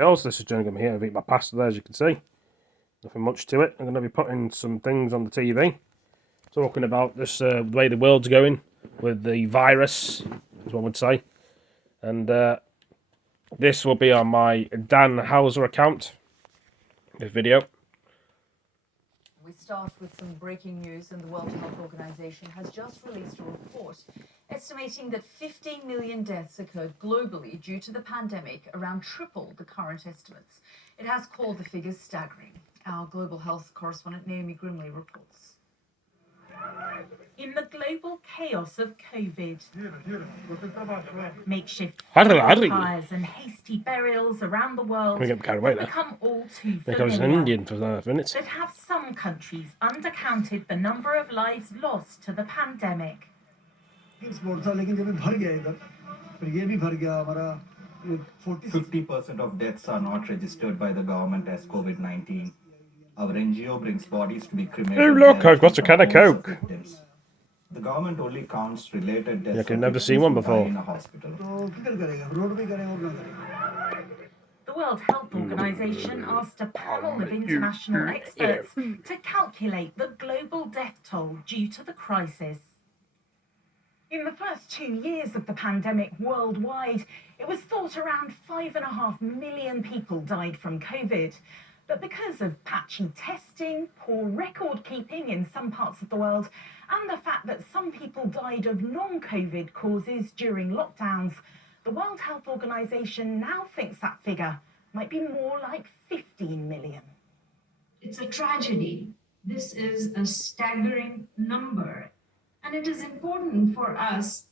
girls. This is Johnny Gum here. I've eaten my pasta there, as you can see. Nothing much to it. I'm going to be putting some things on the TV, talking about this the way the world's going with the virus, as one would say. And this will be on my Dan Hauser account, this video. We start with some breaking news, and the World Health Organization has just released a report estimating that 15 million deaths occurred globally due to the pandemic, around triple the current estimates. It has called the figures staggering. Our global health correspondent Naomi Grimley reports. In the global chaos of COVID, makeshift fires and hasty burials around the world have become all too I was an Indian for 5 minutes. But have some countries undercounted the number of lives lost to the pandemic? 50% of deaths are not registered by the government as COVID-19. Our NGO brings bodies to be cremated. Oh look, I've got a can of Coke. Victims. The government only counts related deaths. Yeah, I've never seen one before. In a hospital. The World Health Organization asked a panel of international experts to calculate the global death toll due to the crisis. In the first 2 years of the pandemic worldwide, it was thought around 5.5 million people died from COVID. But because of patchy testing, poor record keeping in some parts of the world, and the fact that some people died of non-COVID causes during lockdowns, the World Health Organization now thinks that figure might be more like 15 million. It's a tragedy. This is a staggering number. And it is important for us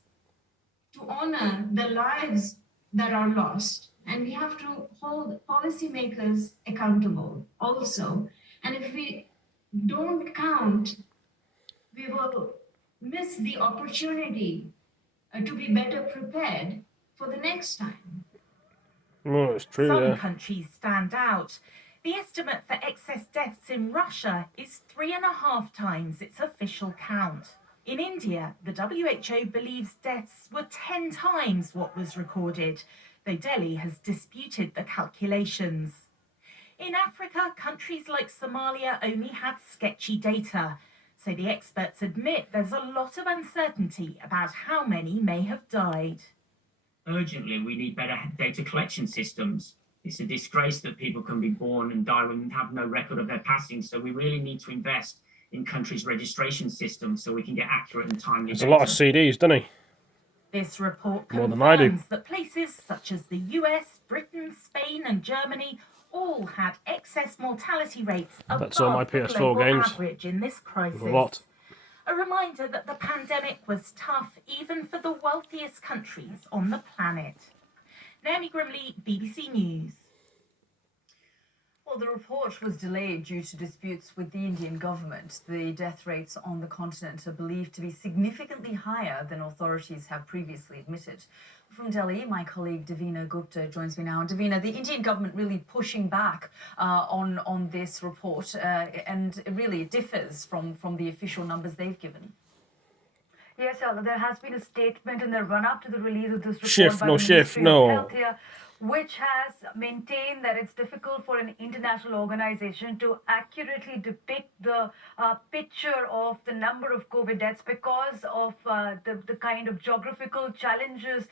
to honor the lives that are lost. And we have to hold policymakers accountable also. And if we don't count, we will miss the opportunity to be better prepared for the next time. Oh, it's true, Some countries stand out. The estimate for excess deaths in Russia is 3.5 times its official count. In India, the WHO believes deaths were 10 times what was recorded, though Delhi has disputed the calculations. In Africa, countries like Somalia only had sketchy data, so the experts admit there's a lot of uncertainty about how many may have died. Urgently, we need better data collection systems. It's a disgrace that people can be born and die and have no record of their passing, so we really need to invest in countries' registration systems so we can get accurate and timely data. There's a lot of CDs, doesn't he? This report More than I do. confirms that places such as the US, Britain, Spain and Germany all had excess mortality rates above That's all my the PS4 global games. average in this crisis. A lot. A reminder that the pandemic was tough even for the wealthiest countries on the planet. Naomi Grimley, BBC News. Well, the report was delayed due to disputes with the Indian government. The death rates on the continent are believed to be significantly higher than authorities have previously admitted. From Delhi, my colleague Davina Gupta joins me now. Davina, the Indian government really pushing back on this report, and it really differs from the official numbers they've given. Yes, Shala, there has been a statement in the run-up to the release of this report Shift, by no the shift, Ministry no. of Health here, which has maintained that it's difficult for an international organization to accurately depict the picture of the number of COVID deaths because of the kind of geographical challenges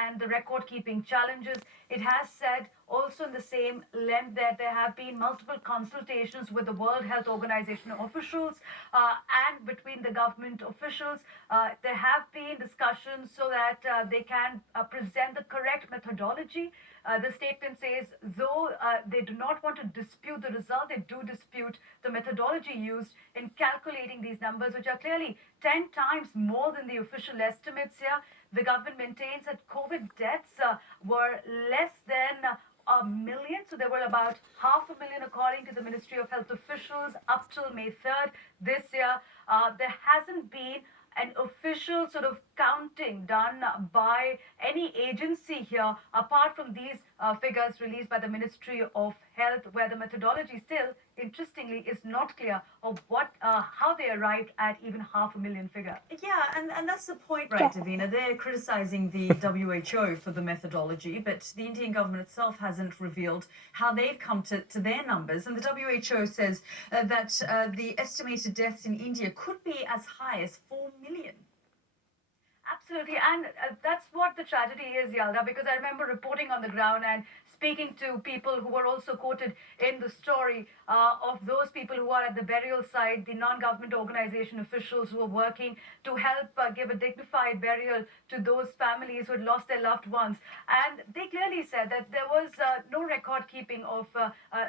and the record-keeping challenges. It has said also in the same length that there have been multiple consultations with the World Health Organization officials and between the government officials. There have been discussions so that they can present the correct methodology. The statement says, though they do not want to dispute the result, they do dispute the methodology used in calculating these numbers, which are clearly 10 times more than the official estimates here. The government maintains that COVID deaths were less than a million. So there were about 500,000, according to the Ministry of Health officials, up till May 3rd this year. There hasn't been an official sort of counting done by any agency here, apart from these figures released by the Ministry of Health, where the methodology still, interestingly, is not clear of how they arrived at even 500,000 figure. Yeah, and that's the point, right, Davina? They're criticizing the WHO for the methodology, but the Indian government itself hasn't revealed how they've come to their numbers. And the WHO says that the estimated deaths in India could be as high as 4 million. Absolutely, and that's what the tragedy is, Yalda, because I remember reporting on the ground and speaking to people who were also quoted in the story of those people who are at the burial site, the non-government organization officials who are working to help give a dignified burial to those families who had lost their loved ones. And they clearly said that there was no record keeping of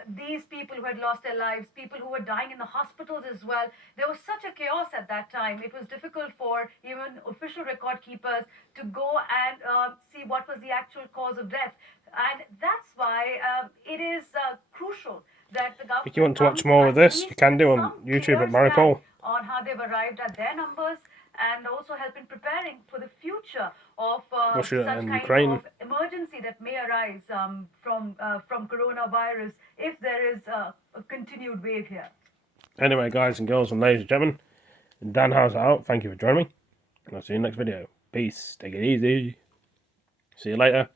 these people who had lost their lives, people who were dying in the hospitals as well. There was such a chaos at that time. It was difficult for even official record keepers to go and see what was the actual cause of death. And that's why it is crucial that the government. If you want to watch more of this, you can do on YouTube at Maripol. On how they've arrived at their numbers and also help in preparing for the future of Russia such and kind Ukraine. of emergency that may arise from coronavirus if there is a continued wave here. Anyway, guys and girls and ladies and gentlemen, Dan House out. Thank you for joining me. And I'll see you in the next video. Peace. Take it easy. See you later.